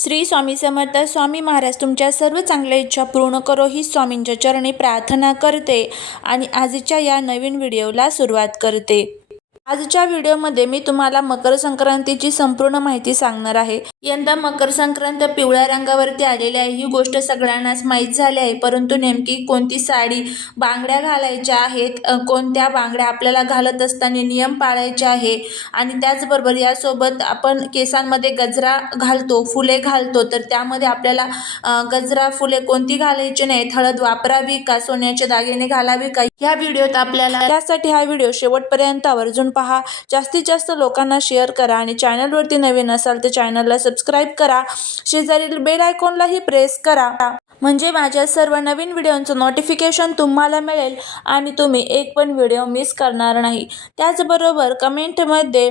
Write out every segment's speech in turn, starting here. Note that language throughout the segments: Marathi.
श्री स्वामी समर्थ. स्वामी महाराज तुमच्या सर्व चांगल्या इच्छा पूर्ण करो ही स्वामींच्या चरणी प्रार्थना करते आणि आजच्या या नवीन व्हिडिओला सुरुवात करते. आजच्या व्हिडिओमध्ये मी तुम्हाला मकर संक्रांतीची संपूर्ण माहिती सांगणार आहे. यंदा मकर संक्रांत पिवळ्या रंगावरती आलेली आहे ही गोष्ट सगळ्यांनाच माहीत झाली आहे, परंतु नेमकी कोणती साडी, बांगड्या घालायच्या आहेत, कोणत्या बांगड्या आपल्याला घालत असताना नियम पाळायचे आहे आणि त्याचबरोबर यासोबत आपण केसांमध्ये गजरा घालतो, फुले घालतो, तर त्यामध्ये आपल्याला गजरा फुले कोणती घालायची नाहीत, हळद वापरावी का, सोन्याचे दागिने घालावे का, ह्या व्हिडिओत आपल्याला त्यासाठी हा व्हिडिओ शेवटपर्यंत आवर्जून पहा. जास्तीत जास्त लोकांना शेअर करा आणि चॅनलवरती नवीन असाल तर चॅनलला सबस्क्राईब करा. शेजारील बेल आयकॉनलाही प्रेस करा म्हणजे माझ्या सर्व नवीन व्हिडिओंचं नोटिफिकेशन तुम्हाला मिळेल आणि तुम्ही एक पण व्हिडिओ मिस करणार नाही. त्याचबरोबर कमेंटमध्ये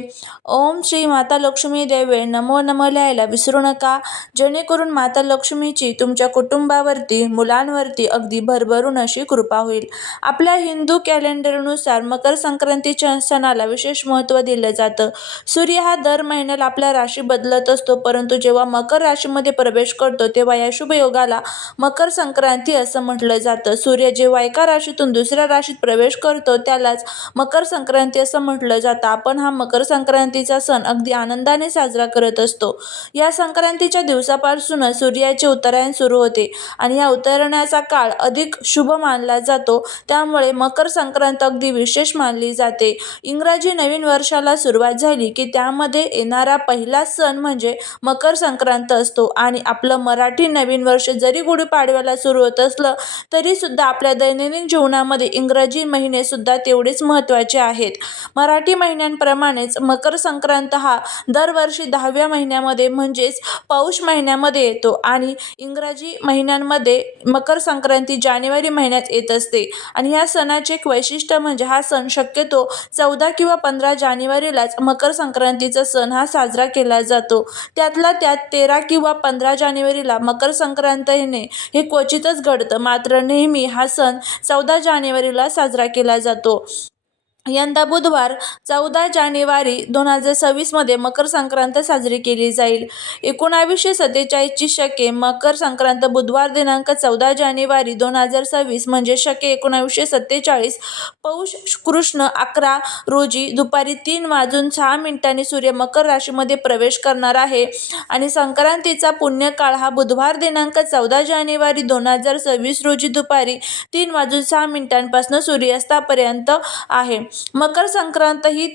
ओम श्री माता लक्ष्मी देवे नमो नमः लिहायला विसरू नका, जेणेकरून माता लक्ष्मीची तुमच्या कुटुंबावरती, मुलांवरती अगदी भरभरून अशी कृपा होईल. आपल्या हिंदू कॅलेंडरनुसार मकर संक्रांतीच्या सणाला विशेष महत्त्व दिलं जातं. सूर्य हा दर महिन्याला आपला राशी बदलत असतो, परंतु जेव्हा मकर राशीमध्ये प्रवेश करतो तेव्हा या शुभ योगाला मकर संक्रांती असं म्हटलं जातं. सूर्य जेव्हा एका राशीतून दुसऱ्या राशीत प्रवेश करतो त्यालाच मकर संक्रांती असं म्हटलं जातं. आपण हा मकर संक्रांतीचा सण अगदी आनंदाने साजरा करत असतो. या संक्रांतीच्या दिवसापासूनच सूर्याचे उत्तरायण सुरू होते आणि या उत्तरायणाचा काळ अधिक शुभ मानला जातो, त्यामुळे मकर संक्रांत अगदी विशेष मानली जाते. इंग्रजी नवीन वर्षाला सुरुवात झाली की त्यामध्ये येणारा पहिला सण म्हणजे मकर संक्रांत असतो आणि आपलं मराठी नवीन वर्ष जरी गुढीपाडव्याला सुरू होत असलं तरी सुद्धा आपल्या दैनंदिन जीवनामध्ये इंग्रजी महिने सुद्धा तेवढेच महत्त्वाचे आहेत. मराठी महिन्यांप्रमाणेच मकर संक्रांत हा दरवर्षी 10व्या महिन्यामध्ये म्हणजेच पौष महिन्यामध्ये येतो आणि इंग्रजी महिन्यांमध्ये मकर संक्रांती जानेवारी महिन्यात येत असते. आणि ह्या सणाचे एक वैशिष्ट्य म्हणजे हा सण शक्यतो 14 किंवा 15 जानेवारीलाच मकर संक्रांतीचा सण हा साजरा केला जातो. त्यातला त्यात 13 किंवा 15 जानेवारीला मकर संक्रांत येणे हे क्वचितच घडतं, मात्र नेहमी हा सण 14 जानेवारीला साजरा केला जातो. यंदा बुधवार 14 जानेवारी 2026 मध्ये मकर संक्रांत साजरी केली जाईल. 1947 शके मकर संक्रांत बुधवार दिनांक 14 जानेवारी 2026 म्हणजे शके 1947 पौष कृष्ण 11 रोजी दुपारी 3:06 सूर्य मकर राशीमध्ये प्रवेश करणार आहे आणि संक्रांतीचा पुण्यकाळ हा बुधवार दिनांक 14 जानेवारी 2026 रोजी दुपारी 3:06 पासून सूर्यास्तापर्यंत आहे. मकर संक्रांत ही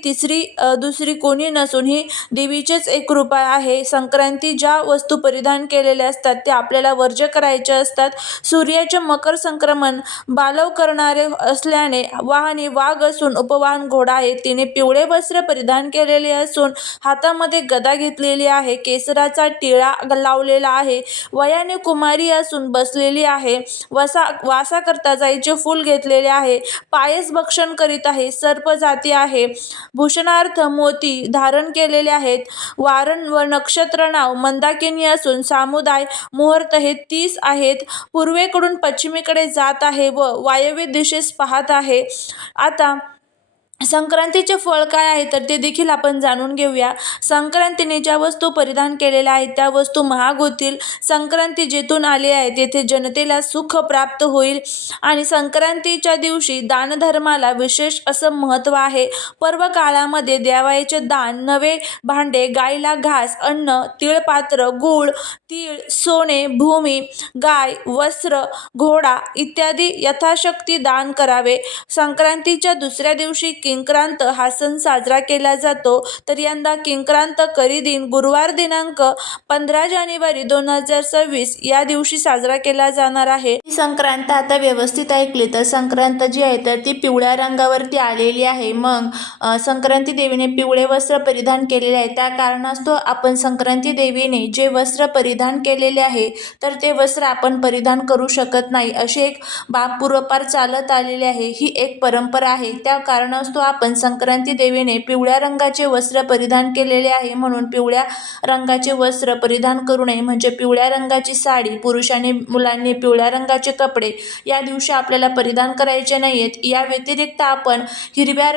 दुसरी कोणी नसून ही देवीचेच एक रूप आहे. संक्रांती ज्या वस्तू परिधान केलेल्या असतात त्या आपल्याला वर्ज्य करायच्या असतात. सूर्याचे मकर संक्रमण बालव करणारे असल्याने वाहने वाघ असून उपवाहन घोडा आहे. तिने पिवळे वस्त्र परिधान केलेले असून हातामध्ये गदा घेतलेली आहे. केसराचा टिळा लावलेला आहे. वयाने कुमारी असून बसलेली आहे. वासाकरता जाईचे फूल घेतलेले आहे. पायस भक्षण करीत आहे. सर्प जाती आहे. भूषणार्थ मोती धारण केलेले आहेत. वारण व नक्षत्र नाव मंदाकिनी असून सामुदाय मुहूर्त हे 30 आहेत. पूर्वेकडून पश्चिमेकडे जात आहे व वायव्य दिशेस पाहत आहे. आता संक्रांतीचे फळ काय आहे तर ते देखील आपण जाणून घेऊया. संक्रांतीने ज्या वस्तू परिधान केलेल्या आहेत त्या वस्तू महाग होतील. संक्रांती जेथून आली आहे तेथे जनतेला सुख प्राप्त होईल आणि संक्रांतीच्या दिवशी दानधर्माला विशेष असं महत्त्व आहे. पर्व काळामध्ये द्यावयाचे दान, नवे भांडे, गाईला घास, अन्न, तिळपात्र, गूळ, तीळ, सोने, भूमी, गाय, वस्त्र, घोडा इत्यादी यथाशक्ती दान करावे. संक्रांतीच्या दुसऱ्या दिवशी किंक्रांत हा सण साजरा केला जातो. तर यंदा किंक्रांत करी दिन गुरुवार दिनांक 15 जानेवारी 2026 या दिवशी साजरा केला जाणार आहे. संक्रांत आता व्यवस्थित ऐकली तर संक्रांत जी आहे तर ती पिवळ्या रंगावरती आलेली आहे. मग संक्रांती देवीने पिवळे वस्त्र परिधान केलेले आहे. त्या कारणास्तव आपण संक्रांती देवीने जे वस्त्र परिधान केलेले आहे तर ते वस्त्र आपण परिधान करू शकत नाही, अशी एक बाब पूर्वपार चालत आलेली आहे. ही एक परंपरा आहे. त्या कारणास्तव सांगतो आपण, संक्रांती देवीने पिवळ्या रंगाचे वस्त्र परिधान केलेले आहे, म्हणून पिवळ्या रंगाचे वस्त्र परिधान करू नये. म्हणजे पिवळ्या रंगाची साडी, पुरुषांनी मुलांनी पिवळ्या रंगाचे कपडे या दिवशी आपल्याला परिधान करायचे नाहीयेत. या व्यतिरिक्त आपण हिरव्या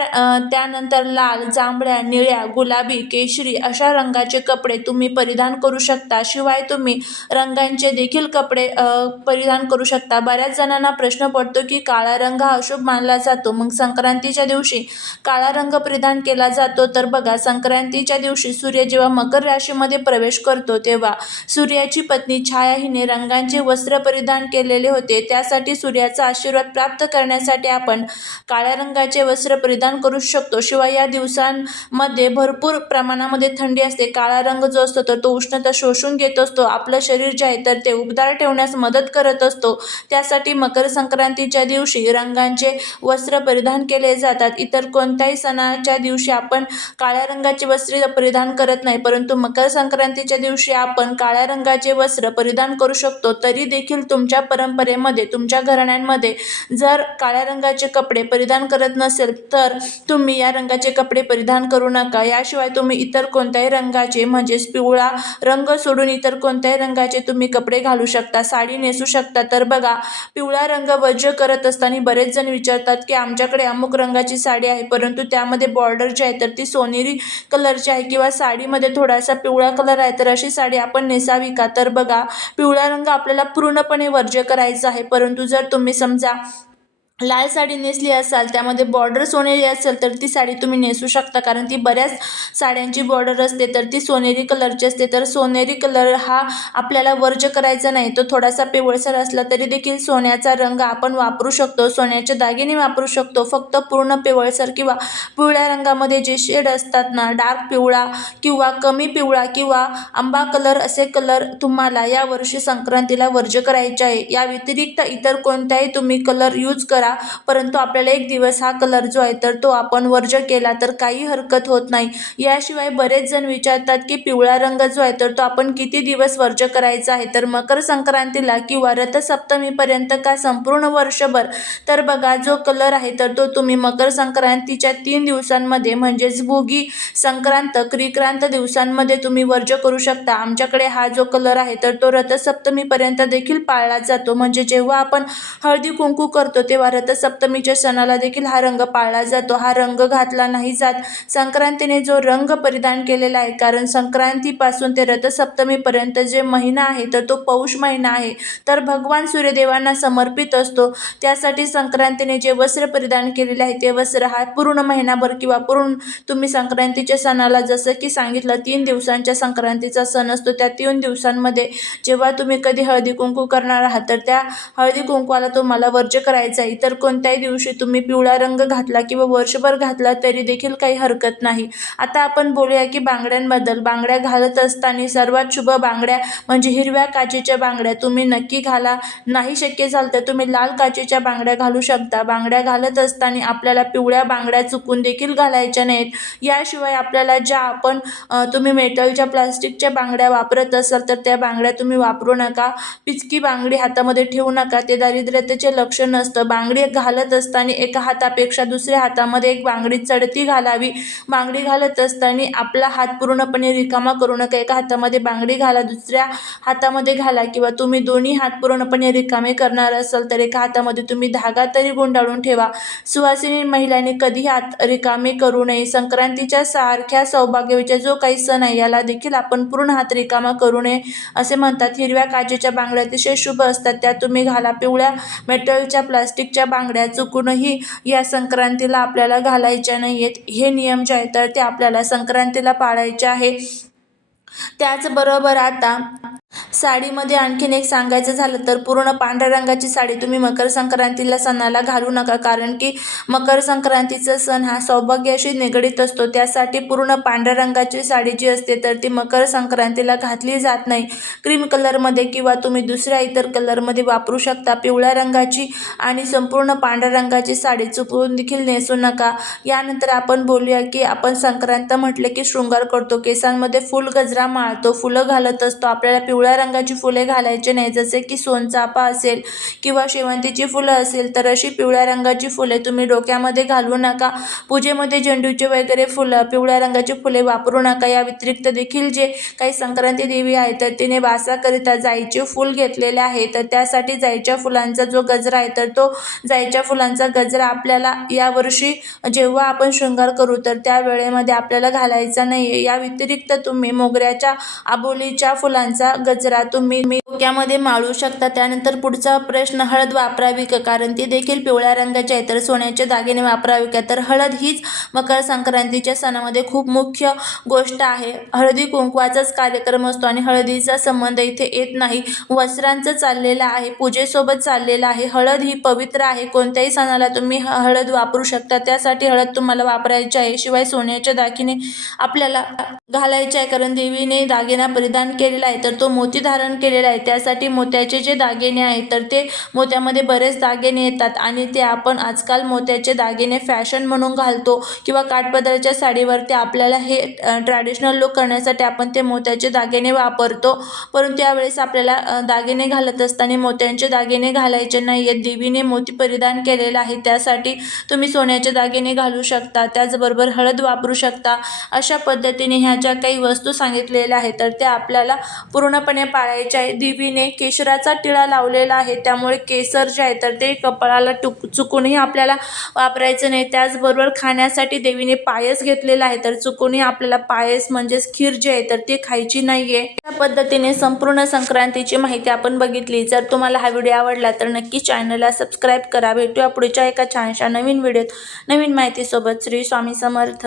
त्यानंतर लाल, जांभळ्या, निळ्या, गुलाबी, केशरी अशा रंगाचे कपडे तुम्ही परिधान करू शकता. शिवाय तुम्ही रंगांचे देखील कपडे परिधान करू शकता. बऱ्याच जणांना प्रश्न पडतो की काळा रंग हा अशुभ मानला जातो, मग संक्रांतीच्या दिवशी काळा रंग परिधान केला जातो. तर बघा, संक्रांतीच्या दिवशी सूर्य जेव्हा मकर राशीमध्ये प्रवेश करतो तेव्हा सूर्याची पत्नी छाया हिने रंगांचे वस्त्र परिधान केलेले होते. त्यासाठी सूर्याचा आशीर्वाद प्राप्त करण्यासाठी आपण काळ्या रंगाचे वस्त्र परिधान करू शकतो. शिवाय या दिवसांमध्ये भरपूर प्रमाणामध्ये थंडी असते. काळा रंग जो असतो तर तो उष्णता शोषून घेत असतो. आपलं शरीर जे आहे तर ते उबदार ठेवण्यास मदत करत असतो. त्यासाठी मकर संक्रांतीच्या दिवशी रंगांचे वस्त्र परिधान केले जातात. इतर कोणत्याही सणाच्या दिवशी आपण काळ्या रंगाचे वस्त्र परिधान करत नाही, परंतु मकर संक्रांतीच्या दिवशी आपण काळ्या रंगाचे वस्त्र परिधान करू शकतो. तरी देखील तुमच्या परंपरेमध्ये, तुमच्या घराण्यांमध्ये जर काळ्या रंगाचे कपडे परिधान करत नसेल तर तुम्ही या रंगाचे कपडे परिधान करू नका. याशिवाय तुम्ही इतर कोणत्याही रंगाचे म्हणजेच पिवळा रंग सोडून इतर कोणत्याही रंगाचे तुम्ही कपडे घालू शकता, साडी नेसू शकता. तर बघा, पिवळा रंग वर्ज्य करत असताना बरेच जण विचारतात की आमच्याकडे अमुक रंगाची साडी आहे, परंतु त्यामध्ये बॉर्डर जी आहे तर ती सोनेरी कलरची आहे किंवा साडीमध्ये थोडासा पिवळा कलर आहे, तर अशी साडी आपण नेसावी का? तर बघा, पिवळा रंग आपल्याला पूर्णपणे वर्ज्य करायचा आहे. परंतु जर तुम्ही समजा लाल साडी नेसली असाल, त्यामध्ये बॉर्डर सोनेरी असेल, तर ती साडी तुम्ही नेसू शकता. कारण ती बऱ्याच साड्यांची बॉर्डर असते तर ती सोनेरी कलरची असते. तर सोनेरी कलर हा आपल्याला वर्ज्य करायचा नाही. तो थोडासा पिवळसर असला तरी देखील सोन्याचा रंग आपण वापरू शकतो, सोन्याचे दागिने वापरू शकतो. फक्त पूर्ण पिवळसर किंवा पिवळ्या रंगामध्ये जे शेड असतात ना, डार्क पिवळा किंवा कमी पिवळा किंवा आंबा कलर, असे कलर तुम्हाला या वर्षी संक्रांतीला वर्ज्य करायचे आहे. या व्यतिरिक्त इतर कोणत्याही तुम्ही कलर यूज करा, परंतु आपल्याला एक दिवस हा कलर जो आहे तर तो आपण वर्ज्य केला तर काही हरकत होत नाही. याशिवाय बरेच जण विचारतात की पिवळा रंग जो आहे तर तो आपण किती दिवस वर्ज्य करायचा आहे, तर मकर संक्रांतीला किंवा रथसप्तमीपर्यंत का संपूर्ण वर्षभर? तर बघा, जो कलर आहे तर तो तुम्ही मकर संक्रांतीच्या 3 दिवसांमध्ये म्हणजेच भोगी, संक्रांत, क्रिक्रांत दिवसांमध्ये तुम्ही वर्ज्य करू शकता. आमच्याकडे हा जो कलर आहे तर तो रथसप्तमीपर्यंत देखील पाळला जातो. म्हणजे जेव्हा आपण हळदी कुंकू करतो तेव्हा रथसप्तमीच्या सणाला देखील हा रंग पाळला जातो. हा रंग घातला नाही जात. संक्रांतीने जो रंग परिधान केलेला आहे, कारण संक्रांतीपासून ते रथसप्तमीपर्यंत जे महिना आहे तर तो पौष महिना आहे, तर भगवान सूर्यदेवांना समर्पित असतो. त्यासाठी संक्रांतीने जे वस्त्र परिधान केलेले आहे ते वस्त्र हा पूर्ण महिनाभर किंवा पूर्ण तुम्ही संक्रांतीच्या सणाला, जसं की सांगितलं 3 दिवसांच्या संक्रांतीचा सण असतो, त्या 3 दिवसांमध्ये जेव्हा तुम्ही कधी हळदी कुंकू करणार आहात तर त्या हळदी कुंकवाला तुम्हाला वर्ज्य करायचं आहे. इतर कोणत्याही दिवशी तुम्ही पिवळा रंग घातला किंवा वर्षभर घातला तरी देखील काही हरकत नाही. आता आपण बोलूया की बांगड्यांबद्दल. बांगड्या घालत असताना सर्वात शुभ बांगड्या म्हणजे हिरव्या काचेच्या बांगड्या तुम्ही नक्की घाला. नाही शक्य झालं तर तुम्ही लाल काचेच्या बांगड्या घालू शकता. बांगड्या घालत असताना आपल्याला पिवळ्या बांगड्या चुकून देखील घालायच्या नाहीत. याशिवाय आपल्याला ज्या आपण तुम्ही मेटलच्या, प्लास्टिकच्या बांगड्या वापरत असाल तर त्या बांगड्या तुम्ही वापरू नका. पिचकी बांगडी हातामध्ये ठेवू नका, ते दारिद्र्यतेचे लक्षण नसतं. बांगडी घालत असताना एका हातापेक्षा दुसऱ्या हातामध्ये एक बांगडी चढती घालावी. बांगडी घालत असताना आपला हात पूर्णपणे रिकामा करू नका. एका हातामध्ये बांगडी घाला, दुसऱ्या हातामध्ये घाला, किंवा तुम्ही दोन्ही हात पूर्णपणे रिकामे करणार असाल तर एका हातामध्ये तुम्ही धागा तरी गुंडाळून ठेवा. सुवासिनी महिलांनी कधी हात रिकामे करू नये. संक्रांतीच्या सारख्या सौभाग्याचा जो काही सण आहे याला देखील आपण पूर्ण हात रिकामा करू नये असे म्हणतात. हिरव्या काचेच्या बांगड्या अतिशय शुभ असतात, त्या तुम्ही घाला. पिवळ्या मेटलच्या, प्लास्टिकच्या बांगड्या चुकूनही या संक्रांतीला आपल्याला घालायच्या नाहीयेत. हे नियम जे आहेत तर ते आपल्याला संक्रांतीला पाळायचे आहे. त्याचबरोबर आता साडीमध्ये आणखीन एक सांगायचं झालं तर पूर्ण पांढऱ्या रंगाची साडी तुम्ही मकर संक्रांतीला सणाला घालू नका. कारण की मकर संक्रांतीचा सण हा सौभाग्याशी निगडीत असतो. त्यासाठी पूर्ण पांढऱ्या रंगाची साडी जी असते तर ती मकर संक्रांतीला घातली जात नाही. क्रीम कलरमध्ये किंवा तुम्ही दुसऱ्या इतर कलरमध्ये वापरू शकता. पिवळ्या रंगाची आणि संपूर्ण पांढऱ्या रंगाची साडी चुकवून देखील नेसू नका. यानंतर आपण बोलूया की आपण संक्रांत म्हटले की शृंगार करतो, केसांमध्ये फुल गजरा माळतो, फुलं घालत असतो. आपल्याला पिवळ्या रंगाची फुले घालायची नाही, जसे की सोनचाफा असेल किंवा शेवंतीची फुलं असेल तर अशी पिवळ्या रंगाची फुले तुम्ही डोक्यामध्ये घालू नका. पूजेमध्ये झेंडूचे वगैरे फुलं, पिवळ्या रंगाची फुले वापरू नका. या व्यतिरिक्त देखील जे काही संक्रांती देवी आहे तर तिने वासाकरिता जाईचे फूल घेतलेले आहे, तर त्यासाठी जाईच्या फुलांचा जो गजरा आहे तर तो जाईच्या फुलांचा गजरा आपल्याला यावर्षी जेव्हा आपण शृंगार करू तर त्या वेळेमध्ये आपल्याला घालायचा नाही. या व्यतिरिक्त तुम्ही मोगऱ्याच्या आबोलीच्या फुलांचा गजरा तुम्ही डोक्यामध्ये माळू शकता. त्यानंतर पुढचा प्रश्न, हळद वापरावी का, कारण ती देखील पिवळ्या रंगाची आहे, तर सोन्याचे दागिने वापरावे का. तर हळद हीच मकर संक्रांतीच्या सणामध्ये खूप मुख्य गोष्ट आहे. हळदी कुंकवाचाच कार्यक्रम असतो आणि हळदीचा संबंध इथे येत नाही, वस्त्रांचं चाललेला आहे, पूजेसोबत चाललेला आहे. हळद ही पवित्र आहे, कोणत्याही सणाला तुम्ही हळद वापरू शकता, त्यासाठी हळद तुम्हाला वापरायची आहे. शिवाय सोन्याचे दागिने आपल्याला घालायचे आहे, कारण देवीने दागिना परिधान केलेला आहे तर तो मोती धारण केलेला आहे, त्यासाठी मोत्याचे जे दागिने आहेत तर ते मोत्यामध्ये बरेच दागिने येतात आणि ते आपण आजकाल मोत्याचे दागिने फॅशन म्हणून घालतो किंवा काठपदराच्या साडीवरती आपल्याला हे ट्रॅडिशनल लुक करण्यासाठी आपण ते मोत्याचे दागिने वापरतो. परंतु यावेळेस आपल्याला दागिने घालत असताना मोत्यांचे दागिने घालायचे नाही आहेत. देवीने मोती परिधान केलेला आहे, त्यासाठी तुम्ही सोन्याचे दागिने घालू शकता, त्याचबरोबर हळद वापरू शकता. अशा पद्धतीने ह्या ज्या काही वस्तू सांगितलेल्या आहेत तर त्या आपल्याला पूर्णपणे पाळायच्या आहे. देवीने केशराचा टिळा लावलेला आहे, त्यामुळे केसर जे आहे तर ते कपाळाला चुकूनही आपल्याला वापरायचं नाही. त्याचबरोबर खाण्यासाठी देवीने पायस घेतलेला आहे, तर चुकूनही आपल्याला पायस म्हणजेच खीर जी आहे तर ती खायची नाहीये. या पद्धतीने संपूर्ण संक्रांतीची माहिती आपण बघितली. जर तुम्हाला हा व्हिडिओ आवडला तर नक्की चॅनलला सबस्क्राईब करा. भेटूया पुढच्या एका छानशा नवीन व्हिडिओत नवीन माहितीसोबत. श्री स्वामी समर्थ.